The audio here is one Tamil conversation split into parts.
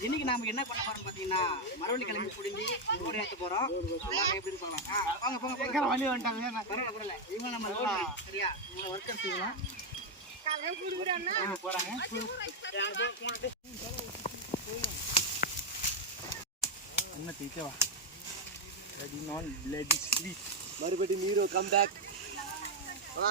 இன்னைக்கு நாம என்ன பண்ண போறோம் பாத்தீங்கன்னா மரவள்ளி கிழங்கு பிடுங்கி லோடு ஏற்ற போறோம். வாங்க எப்படின்னு பார்க்கலாம் ஆ, வாங்க போங்க போங்க. வண்டி வந்துட்டாங்க? பரவாயில்ல பரவாயில்ல. இவங்க நம்ம சரியா? இவங்க இவங்க ஆ, போறாங்க. என்ன தீச்சவா ரெடி நான் பிளட் ஸ்வீட் மறுபடியும் நீரோ கம் பேக் வா.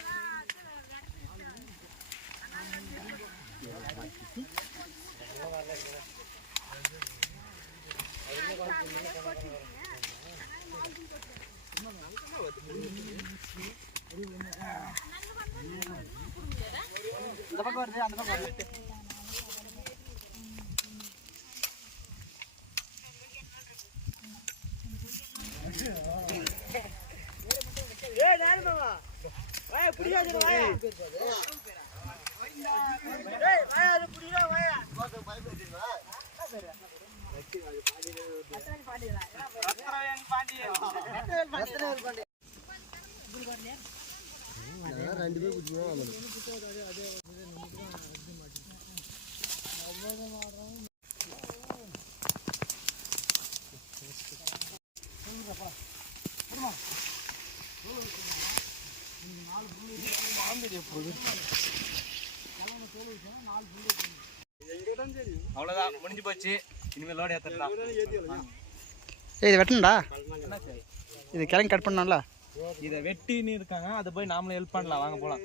பக்கம் வருது அந்த பக்கம் வருது. ரெண்டு பேர் குடிச்சுனா அவ்வளவுதான் முடிஞ்சு போச்சு. இனிமேல் லோடு ஏய் இது வெட்டணும்டா. இது கிழங்கு கட் பண்ணணும்ல. இதை வெட்டின்னு இருக்காங்க அதை போய் நாமளும் ஹெல்ப் பண்ணலாம். வாங்க போலாம்.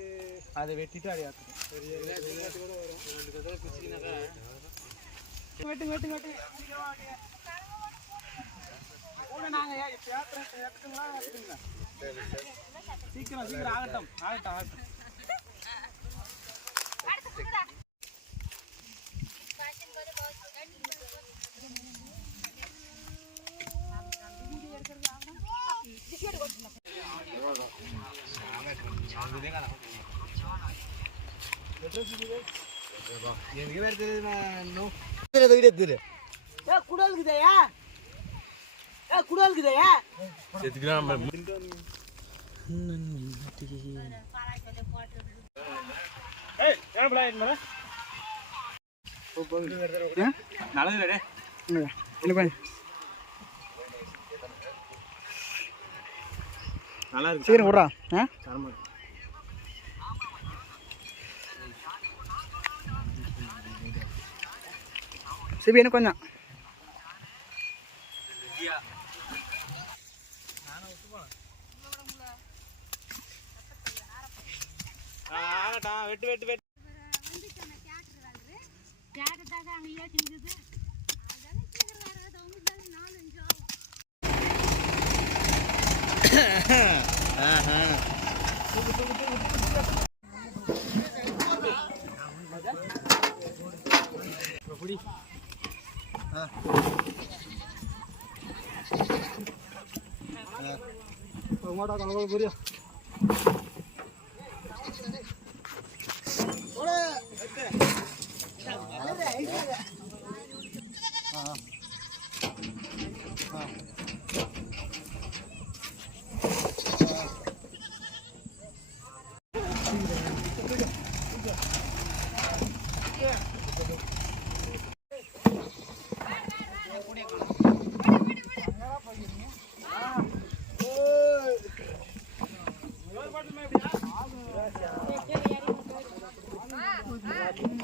அதை வெட்டிட்டு அதை ஏத்தணும் வெட்டுங்க வெட்டுங்க வெட்டுங்க. சீக்கிரம் சீக்கிரம் ஆகட்டும் ஆகட்டும் ஆகட்டும். ஏ குடலுக்குதையா ஏ குடலுக்குதையா நல்லது என்ன பண்ணு நல்லா இருக்கு. சீக்கிரம் விட்றா ஆ? சிபி இன்னும் கொஞ்சம். ஆகட்டும் வெட்டு வெட்டு வெட்டு கேட்டதாக அங்கே ஏற்றிருக்குது அதெல்லாம் சீக்கிரம் வராது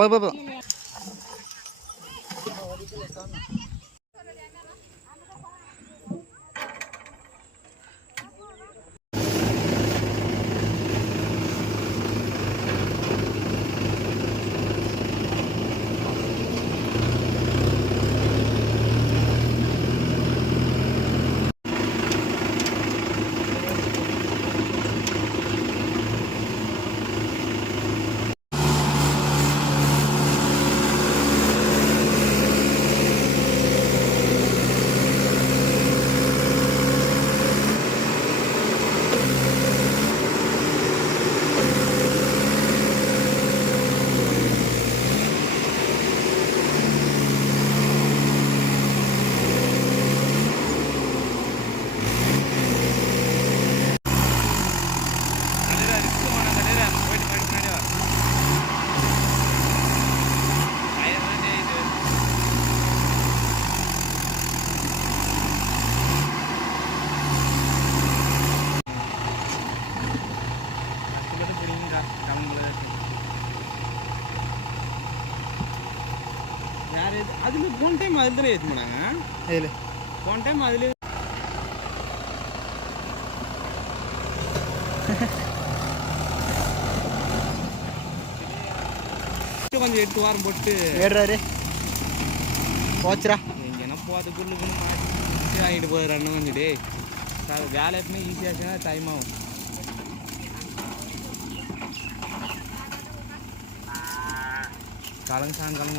不不不。அதுல போன டைம் அதுல தானே ஏற்றி போனாங்க இதில் போன டைம் அதுல கொஞ்சம் எட்டு வாரம் போட்டு ஏடுறாரு போச்சுரா எங்கன்னா போகிறதுக்குள்ளுக்குன்னு மாட்டி வாங்கிட்டு போயிடுற அண்ணன் டேய். சார் வேலை எப்பவுமே ஈஸியாச்சுன்னா டைம் ஆகும். கலங்க சாயங்காலம்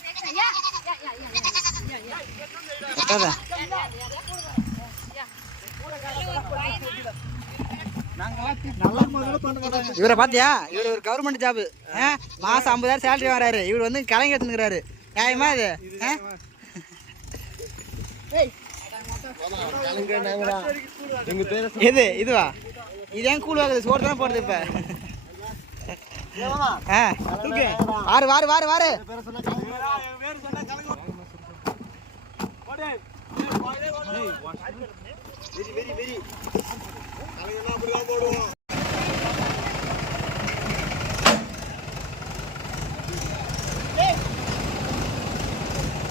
வரைக்கலாம் இவரை பாத்தியா? இவர் ஒரு கவர்மெண்ட் ஜாப் மாசம் ஐம்பதாயிரம் சேலரி வராரு இவர் வந்து கலைஞர் எடுத்துக்கிறாரு நியாயமா இது? எது? இதுவா? இது ஏன் கூழ் வாங்குது சோறு தானே போடுது இப்ப? ஆ. வாரு வாரு வாரு வாரு.